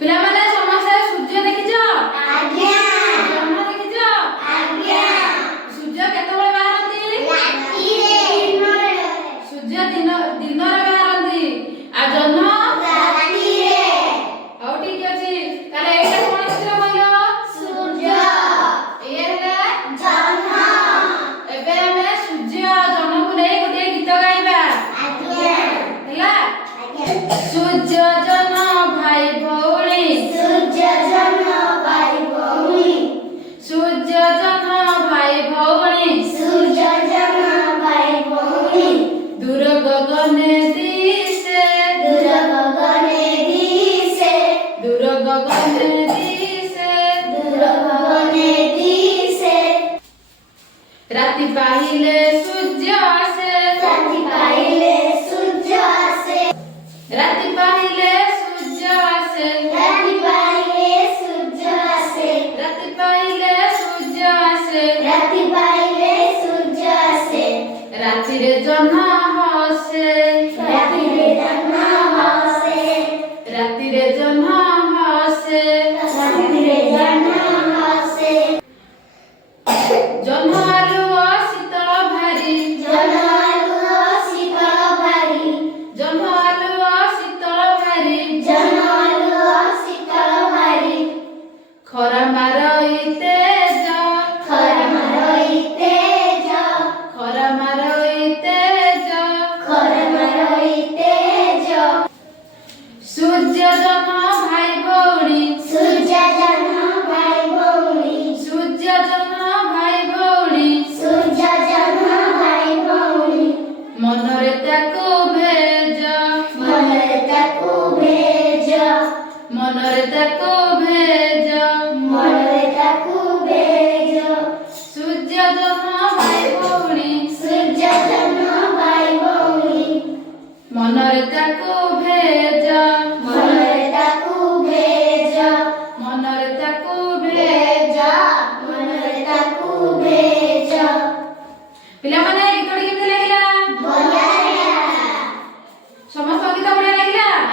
ପିଲାମାନେ ସମସ୍ତେ ସୂର୍ଯ୍ୟ ଦେଖିଛ? ଆଜ୍ଞା। ଜହ୍ନ ଦେଖିଛ? ଆଜ୍ଞା। ସୂର୍ଯ୍ୟ କେତେବେଳେ ବାହାରନ୍ତି? ରାତିରେ। ସୂର୍ଯ୍ୟ ଦିନରେ ବାହାରନ୍ତି ଆଉ ଜହ୍ନ ରାତିରେ। ହଉ ଠିକ ଅଛି। ତାହେଲେ ଏଇଟା କଣ ଚିତ୍ର କହିଲ? ସୂର୍ଯ୍ୟ। ଇଏ ହେଲା ଜହ୍ନ। ଏବେ ଆମେ ସୂର୍ଯ୍ୟ ଆଉ ଜହ୍ନକୁ ନେଇ ଗୋଟିଏ ଗୀତ ଗାଇବା। ଆଜ୍ଞା। ହେଲା? ଆଜ୍ଞା। ସୂର୍ଯ୍ୟ ଜହ୍ନ ଭାଇ ଭଉଣୀ। ସୂର୍ଯ୍ୟ ଜହ୍ନ ଭାଇ ଭଉଣୀ। ସୂର୍ଯ୍ୟ ଜହ୍ନ ଭାଇ ଭଉଣୀ। ସୂର୍ଯ୍ୟ ଜହ୍ନ ଭାଇ ଭଉଣୀ। ଦୂର ଗଗନେ ଦିଶେ। ଦୂର ଗଗନେ ଦିଶେ। ଦୂର ଗଗନେ ଦିଶେ। ଦୂର ଗଗନେ ଦିଶେ। ରାତି ପାହିଲେ ସୂର୍ଯ୍ୟ ଆସେ। ରାତି ପାହିଲେ ସୂର୍ଯ୍ୟ ଆସେ। ରାତି ପାହିଲେ ସୂର୍ଯ୍ୟ ଆସେ। ରାତି ପାହିଲେ ସୂର୍ଯ୍ୟ ଆସେ। ରାତି ପାହିଲେ ସୂର୍ଯ୍ୟ ଆସେ। ରାତି ପାହିଲେ ସୂର୍ଯ୍ୟ ଆସେ। ରାତିରେ ଜହ୍ନ ହସେ। ରାତିରେ ଜହ୍ନ ହସେ। ରାତିରେ ଜହ୍ନ ହସେ। ରାତିରେ ଜହ୍ନ ହସେ। ଜହ୍ନ ଆଲୁଅ ଶୀତଳ ଭାରି। ଜହ୍ନ ଆଲୁଅ ଶୀତଳ ଭାରି। ଜହ୍ନ ଆଲୁଅ ଶୀତଳ ଭାରି। ଜହ୍ନ ଆଲୁଅ ଶୀତଳ ଭାରି। ଖରା ମାରଇ ତେଜ। ଖରା ମାରଇ ତେଜ। ଖରା ମାରଇ ତେଜ। ଖରା ମାରଇ ତେଜ। ସୂର୍ଯ୍ୟ ଜହ୍ନ ଭାଇ ଭଉଣୀ। ସୂର୍ଯ୍ୟ ଜହ୍ନ ଭାଇ ଭଉଣୀ। ସୂର୍ଯ୍ୟ ଜହ୍ନ ଭାଇ ଭଉଣୀ। ସୂର୍ଯ୍ୟ ଜହ୍ନ ଭାଇ ଭଉଣୀ। ମନରେ ତାକୁ ଭେଜ। ମନରେ ତାକୁ ଭେଜ। ମନରେ ତାକୁ ଭେଜ। ମନରେ ତାକୁ ଭେଜ। ସୂର୍ଯ୍ୟ ଜହ୍ନ ଭାଇ ଭଉଣୀ। ସୂର୍ଯ୍ୟ ଜହ୍ନ ଭାଇ ଭଉଣୀ। ମନରେ ତାକୁ ଭେଜ। ମନରେ ତାକୁ ଭେଜ। ମନରେ ତାକୁ ଭେଜ। ମନରେ ତାକୁ ଭେଜ। ପିଲାମାନେ